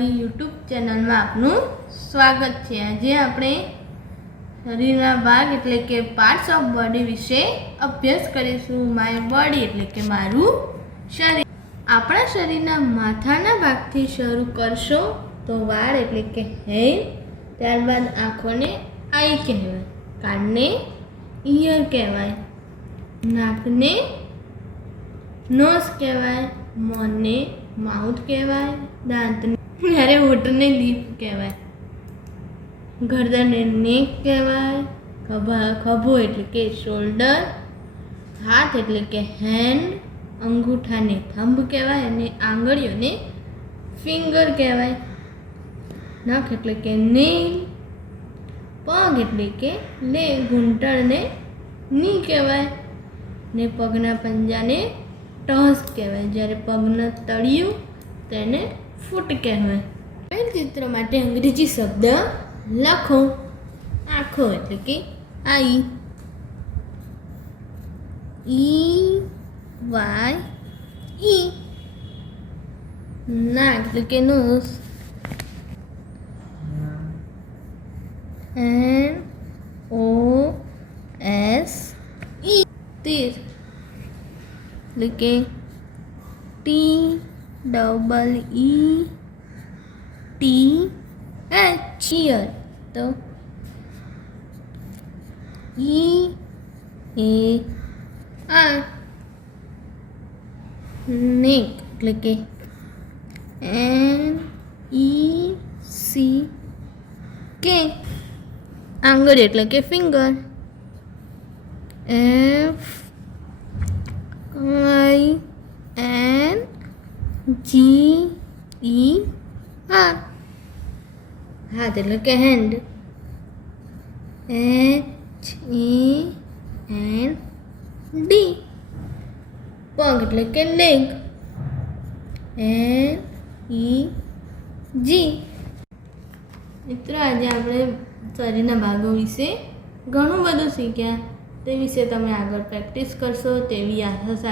અમારી યુટ્યુબ ચેનલમાં આપનું સ્વાગત છે. આજે આપણે શરીરના ભાગ એટલે કે પાર્ટ્સ ઓફ બોડી વિશે અભ્યાસ કરીશું. માય બોડી એટલે કે મારું શરીર. આપણા શરીરના માથાના ભાગથી શરૂ કરશો તો વાળ એટલે કે હેર ત્યારબાદ આંખોને આઈ કહેવાય, કાનને ઇયર કહેવાય, નાકને નોઝ કહેવાય, મોંને માઉથ કહેવાય, દાંતને અરે હોઠને લીપ કહેવાય. ગરદનને નેક કહેવાય. ખભા, ખભો એટલે કે શોલ્ડર. હાથ એટલે કે હેન્ડ. અંગૂઠાને થંભ કહેવાય અને આંગળીઓને ફિંગર કહેવાય. નખ એટલે કે નેલ પગ એટલે કે લે, ઘૂંટણને ની કહેવાય. ને પગના પંજાને ટસ કહેવાય. જ્યારે પગના તળિયું તેને ફૂટ કહેવાય. આપેલ ચિત્ર માટે અંગ્રેજી શબ્દ લખો. આંખો એટલે કે આઈ. ઈ વાય ઈ ના, એટલે કે nose. N O S E તીર. એટલે કે T. Double E T H cheer તો ઈ એ આ નેક એટલે કે એન ઈ સી કે આંગળી એટલે કે finger F I N G E R હાથ એટલે કે hand H E N D પગ એટલે કે લેગ એન ઈ જી મિત્રો, આજે આપણે શરીરના ભાગો વિશે ઘણું બધું શીખ્યા. તે વિશે તમે આગળ પ્રેક્ટિસ કરશો તેવી આશા